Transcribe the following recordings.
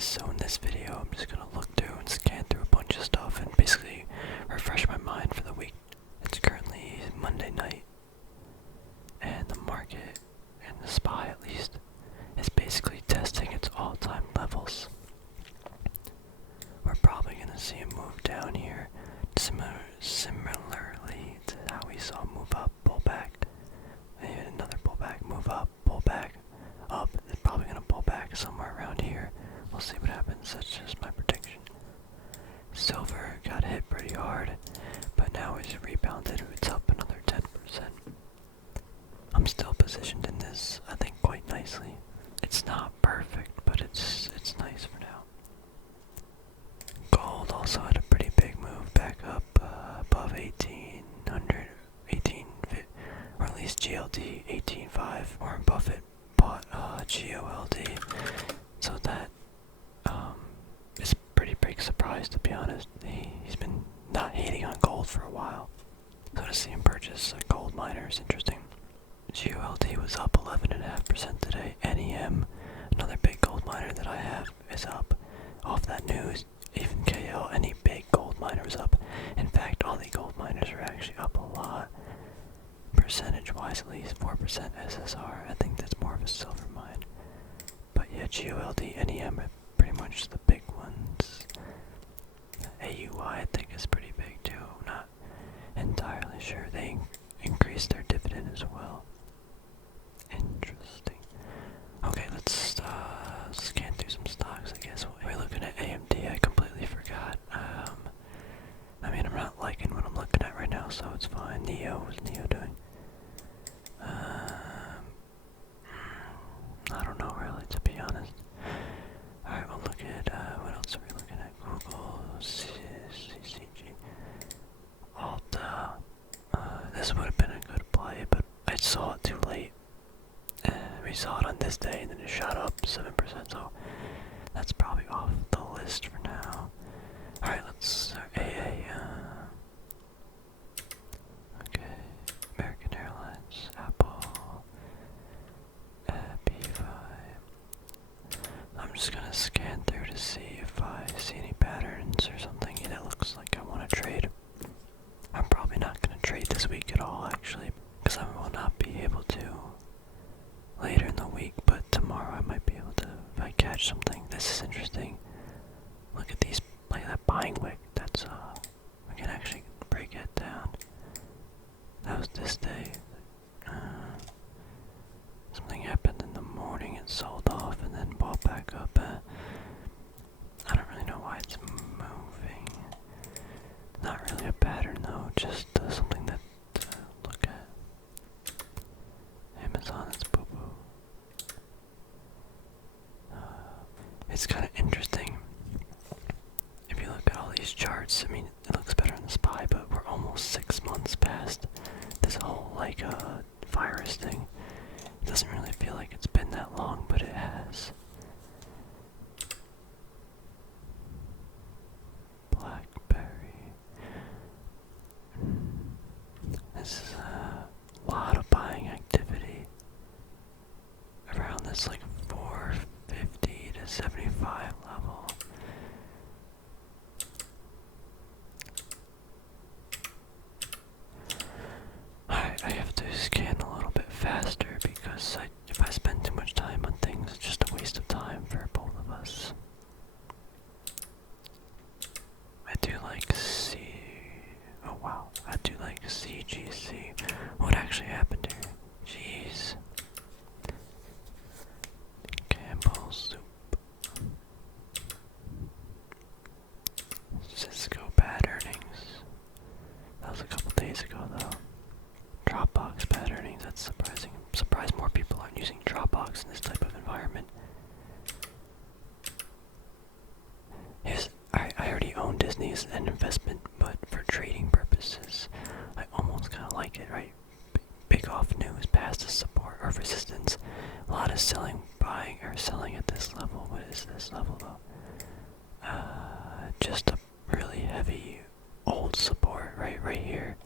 so in this video I'm just gonna look through and scan through a bunch of stuff and basically refresh my mind for the week. It's currently Monday night, and the market, and the SPY at least, is basically testing its all-time levels. We're probably gonna see a move down here, similarly to how we saw move up, pull back, and another pullback, move up, pull back, up. It's probably gonna pull back somewhere around here. We'll see what happens. That's just my prediction. Silver got hit pretty hard, but now it's rebounded. It's up another 10%. I'm still positioned in this, I think, quite nicely. It's not perfect, but it's nice for now. Gold also had a pretty big move back up above 1800, 18, or at least GLD 18.5. Warren Buffett bought GOLD, so that is a pretty big surprise, to be honest. He's been not hating on gold for a while, so to see him purchase a gold miner is interesting. GOLD was up 11.5% today. NEM, another big gold miner that I have, is up off that news. Even KL, any big gold miner was up. In fact, all the gold miners are actually up a lot. Percentage-wise, at least 4% SSR. I think that's more of a silver mine. But yeah, GOLD, NEM are pretty much the big ones. AUI, I think, is pretty big too. Not entirely sure. They increased their dividend as well. Interesting. Okay, let's scan through some stocks, I guess. We're looking at AMD. I completely forgot. I mean, I'm not liking what I'm looking at right now, so it's fine. Neo, what's Neo doing? I don't know really, to be honest. Alright, we'll look at, what else are we looking at? Google, CCG, Alta. This would have been a good play, but I saw it too late. We saw it on this day, and then it shot up 7%, so that's probably off the list for now. Alright, let's start AA. Okay, American Airlines, Apple, B5. I'm just gonna scan through to see if I see any patterns or something that looks like I want to trade. I'm probably not gonna trade this week at all, actually, because I will not be able to later in the week, but tomorrow I might be able to if I catch something. This is interesting. Look at these, like that buying wick. That's we can actually break it down. That was this day. Something happened in the morning, it sold off and then bought back up. I don't really know why it's moving. Not really a pattern though, just something that look at. Amazon is boo boo. It's kind of interesting. If you look at all these charts, I mean, it looks better on the SPY, but we're almost 6 months past this whole, like, virus thing. It doesn't really feel like it's been that long, but it has. Blackberry. This is a lot of buying activity around this, like, 450 to 75 level. Alright, I have to scan a little bit faster because if I spend too much time on things, it's just a waste of time for both of us. I do like oh wow, I do like CGC. What actually happened here? Jeez. Campbell soup. Cisco bad earnings. That was a couple days ago though. Dropbox bad earnings, that's surprising. I'm surprised more people aren't using Dropbox in this type of environment. I already own Disney as an investment, but for trading purposes, I almost kind of like it, right? Big off news past the support or resistance. A lot of selling, buying, or selling at this level. What is this level though? Just a really heavy old support right here.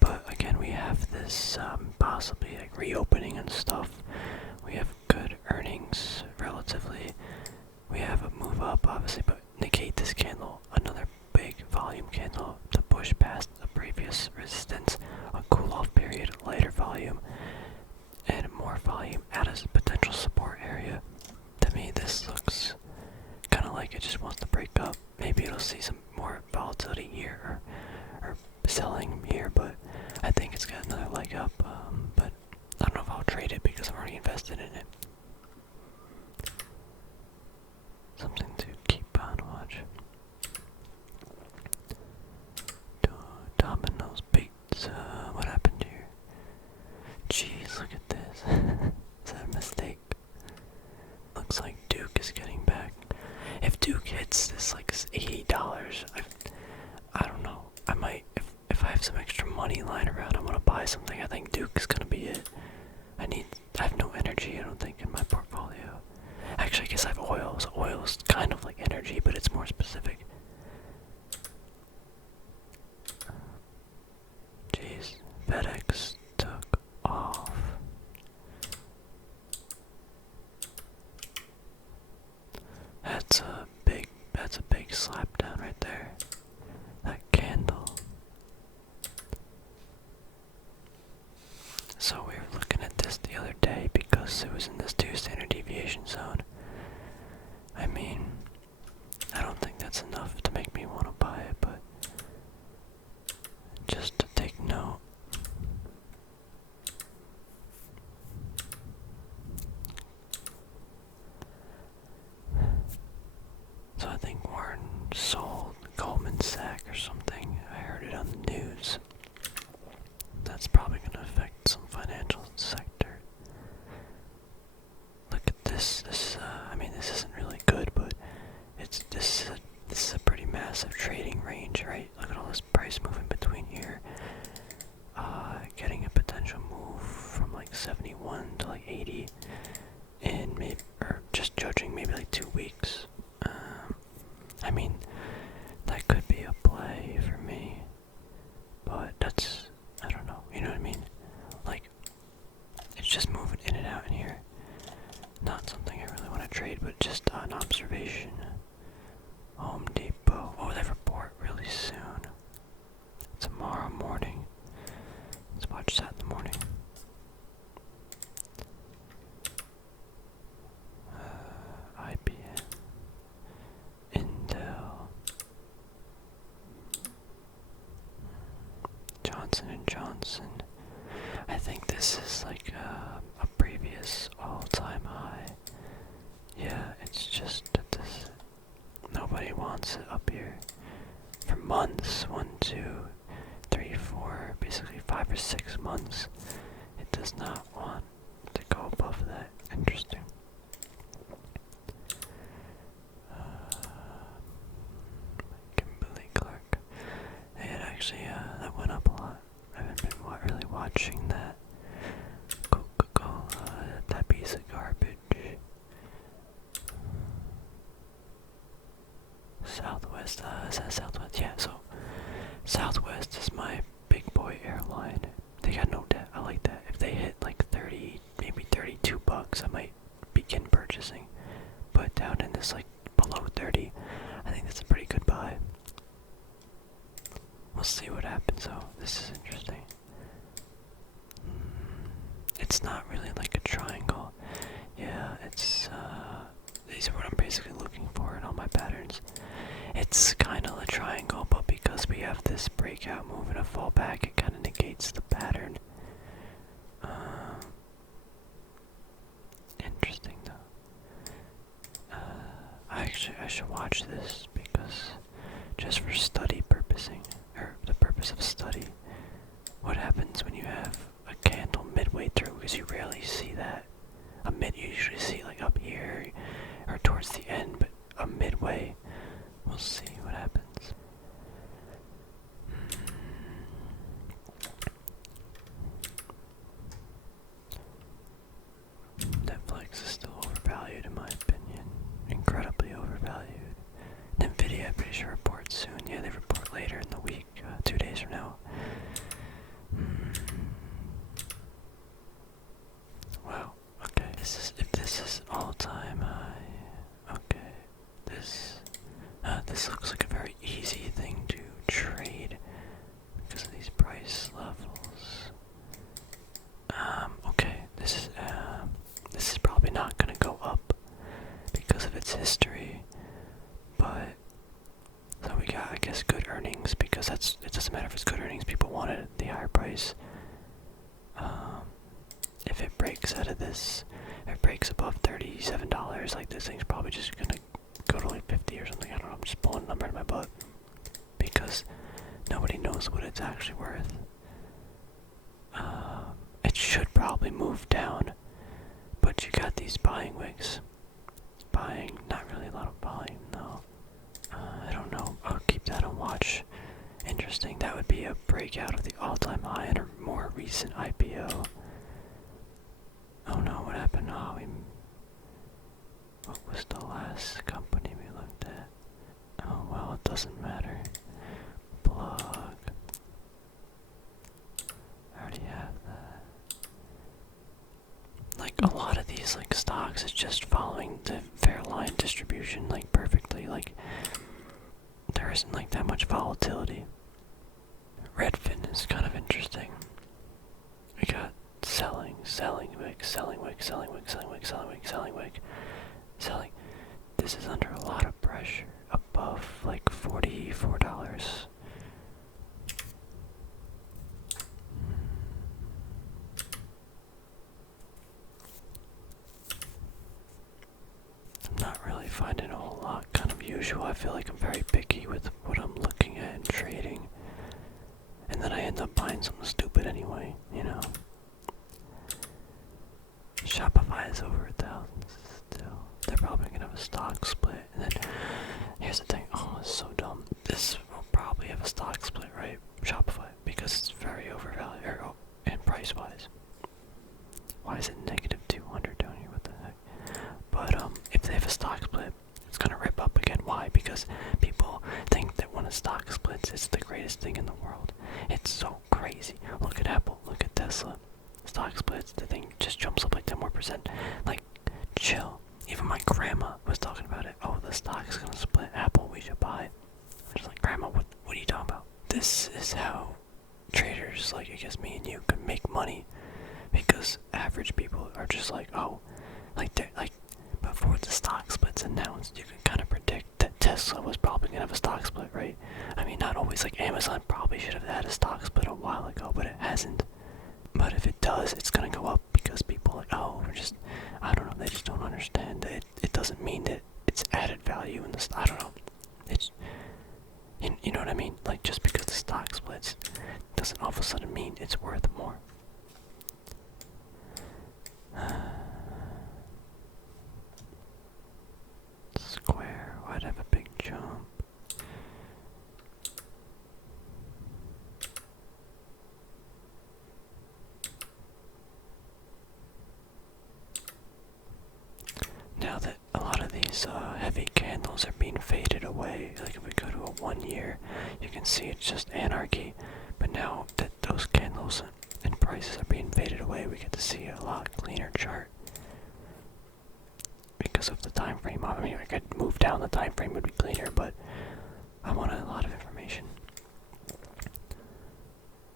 But again, we have this possibly like reopening and stuff. We have good earnings relatively. We volume at a potential support area. To me, this looks kind of like it just wants to break up. Maybe it'll see some more volatility here or selling here, but I think it's got another leg up. But I don't know if I'll trade it because I'm already invested in it. Something to keep on watch. Domino's Pizza. What happened here? Jeez, look at this. Is that a mistake? Looks like Duke is getting back. If Duke hits this like $80, I don't know. I might, if I have some extra money lying around, I'm gonna buy something. I think Duke is gonna be it. I have no energy, I don't think, in my portfolio. Actually, I guess I have oil, so oil is kind of like energy, but it's more specific. Jeez, FedEx took off. That's a big slap down right there. That candle. So we were looking at this the other day because it was in this 2 standard deviation zone. I mean, I don't think that's enough to make me want to buy it, but just to take note. So I think Warren sold Goldman Sachs or something. I heard it on the news. That's probably going to affect some financial sector. Look at this. I mean, this isn't really good, but this is a pretty massive trading range, right? Look at all this price movement between here. Getting a potential move from like 71 to like 80 in maybe, or just judging maybe like 2 weeks. I mean, that could be a play for me, but that's, I don't know, you know what I mean? Like, it's just moving in and out in here. Not something I really want to trade, but just an observation. Home Depot. Oh, they report really soon. Tomorrow morning. Let's watch that in the morning. IBM. Intel. Johnson & Johnson. I think this is like a previous all-time high. Yeah, it's just that this, nobody wants it up here. For months, 1, 2, 3, 4, basically 5 or 6 months, it does not want to go above that. Interesting. Kimberly Clark. It actually, that went up a lot. I haven't been really watching that. Coca-Cola, that piece of garbage. Southwest, is that Southwest? Yeah, so Southwest is my big boy airline. They got no debt. I like that. If they hit like 30, maybe $32, I might begin purchasing. But down in this like below 30, I think that's a pretty good buy. We'll see what happens though. This is interesting. It's not really like a triangle. Yeah, it's these are what I'm basically looking for in all my patterns. It's kind of a triangle, but because we have this breakout move and a fallback, it kind of negates the pattern. Interesting though. I should watch this because just for study purposing, or the purpose of study, what happens when you have a candle midway through, because you rarely see that. You usually see like up here or towards the end, but a midway, we'll see what happens. Netflix is still overvalued in my opinion. Incredibly overvalued. Nvidia, I'm pretty sure, reports soon. Yeah, they report later in the week, 2 days from now. Wow. Okay. If this is all-time high. Okay. This looks like a very easy thing to trade because of these price levels. Okay. This is history. But so we got, I guess, good earnings, because it doesn't matter if it's good earnings. People wanted the higher price. If it breaks out of this, if it breaks above $37, like this thing's probably just gonna go to like 50 or something. I don't know. I'm just pulling a number in my butt because nobody knows what it's actually worth. It should probably move down, but you got these buying wicks. Buying, not really a lot of volume though. I don't know. I'll keep that on watch. Interesting. That would be a breakout of the all-time high and a more recent IPO. Oh no, what happened? Oh, what was the last company we looked at? Oh well, it doesn't matter. Plug. I already have that. Like a lot of these like stocks, it's just following the fair line distribution like perfectly. Like there isn't like that much volatility. Redfin is kind of interesting. We got selling wick, selling wick, selling wick, selling wick, selling wick, selling wick, selling. This is under a lot of pressure, above like $44. I'm not really finding a whole lot. Kind of usual. I feel like I'm very picky with what I'm looking at and trading. And then I end up buying something stupid anyway, you know. Shopify is over 1,000 still. They're probably gonna have a stock split. And then, here's the thing. Oh, it's so dumb. This will probably have a stock split, right? Shopify, because it's very overvalued, and price-wise. Why is it negative 200 down here? What the heck? But, if they have a stock split, it's gonna rip up again. Why? Because people think that when a stock splits, it's the greatest thing in the world. It's so crazy. Look at Apple. Look at Tesla. Stock splits, the thing just jumps up like 10 more percent. Like, chill. Even my grandma was talking about it. Oh, the stock's gonna split. Apple, we should buy. I'm just like, Grandma, what are you talking about? This is how traders, like I guess me and you, can make money. Because average people are just like, oh, like before the stock split's announced, you can kind of predict that Tesla was probably gonna have a stock split, right? I mean, not always. Like Amazon probably should have had a stock split a while ago, but it hasn't. But if it does, it's gonna go up because people are like, oh, I don't know, they just don't understand that it doesn't mean that it's added value in the stock. I don't know. It's, you know what I mean? Like, just because the stock splits doesn't all of a sudden mean it's worth more. Square, why'd have a big jump? Now that a lot of these heavy candles are being faded away, like if we go to a 1 year, you can see it's just anarchy. But now that those candles and prices are being faded away, we get to see a lot cleaner chart. Because of the time frame. I mean, I could move down the time frame, would be cleaner, but I wanted a lot of information.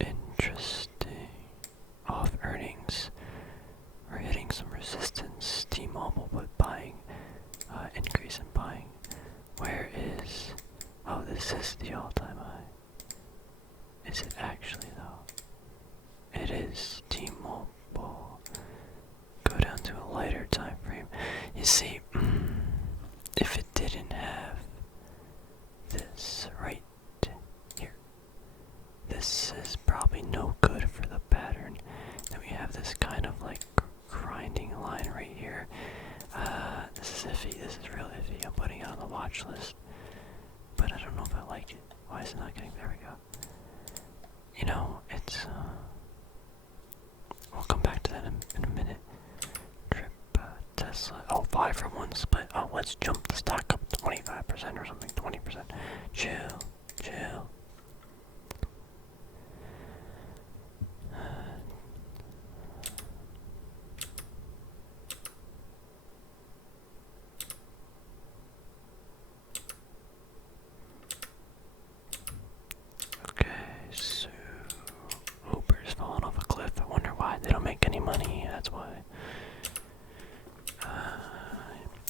Interesting. Off earnings. We're hitting some resistance. T-Mobile, but buying, increase in buying. Where is, oh, this is the all-time high. Is it actually though? It is. T-Mobile. Go down to a lighter time frame. You see, if it didn't have this right here, this is probably no good for the pattern. Then we have this kind of like grinding line right here. This is iffy. This is real iffy. I'm putting it on the watch list, but I don't know if I like it. Why is it not getting? There we go. You know, it's. We'll come back to that in a minute. Trip Tesla. Oh, 5 for 1 split. Oh, let's jump the stock up 25% or something. 20%. Chill. Okay, so Uber's falling off a cliff. I wonder why. They don't make any money. That's why.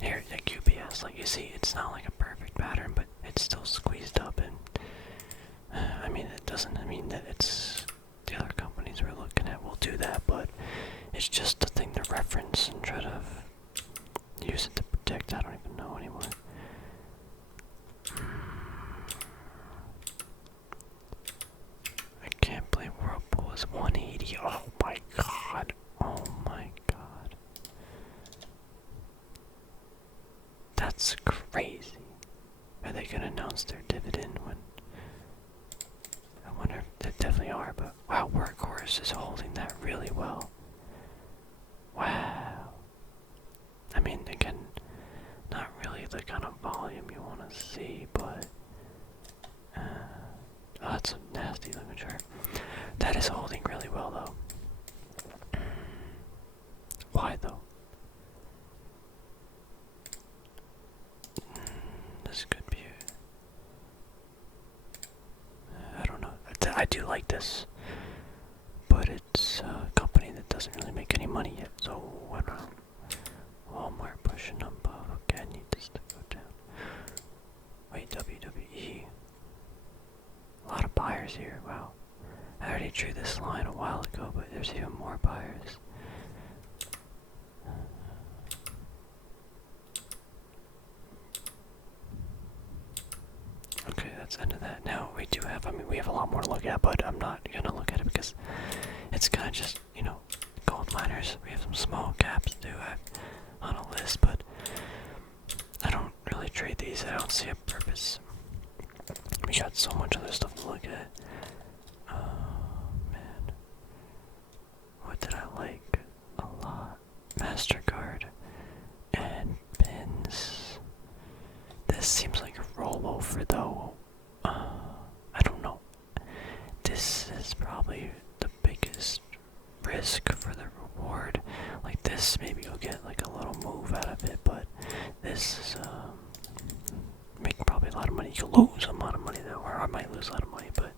Here, like UPS. Like see, it's not like a perfect pattern, but it's still squeezed up, and I mean, it doesn't mean that it's the other companies we're looking at will do that, but it's just a thing to reference and try to use it to protect. I don't even know anymore. I can't believe Whirlpool is 180. Oh my god. Oh my god. That's crazy. Are they gonna announce their dividend when? I wonder if they definitely are, but wow, Workhorse is holding that really well. Wow. I mean, again, not really the kind of volume you want to see, but oh, that's a nasty looking chart. That is holding really well, though. Why, though? This could be. I don't know. I do like this, but it's a company that doesn't really make any money yet. So I don't know. Walmart pushing above. Okay, I need this to go down. Wait, WWE. A lot of buyers here. Wow. I already drew this line a while ago, but there's even more buyers. Okay, that's the end of that. Now, we do have, I mean, we have a lot more to look at, but I'm not going to look at it because it's kind of just, you know, gold miners. We have some small caps to do on a list, but I don't really trade these. I don't see a purpose. We got so much other stuff to look at. Oh, man. What did I like? A lot. MasterCard and pins. This seems like a rollover, though. I don't know. This is probably the biggest risk for the reward. Like this, maybe you'll get like a little move out of it, but this is make probably a lot of money. You can lose a lot of money though, or I might lose a lot of money, but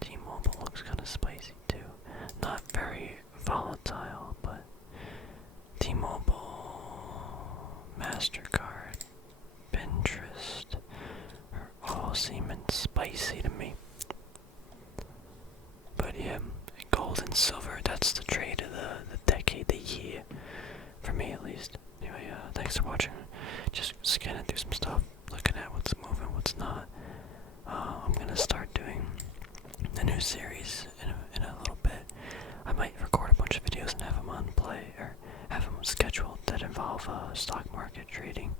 T-Mobile looks kind of spicy too. Not very volatile, but T-Mobile, MasterCard, Pinterest are all seeming spicy to me. But yeah, gold and silver, that's the trade of the decade, the year, for me at least. Anyway, thanks for watching. Just scanning through some stuff, looking at what's moving, what's not. I'm gonna start doing the new series in a little bit. I might record a bunch of videos and have them on play, or have them scheduled that involve stock market trading.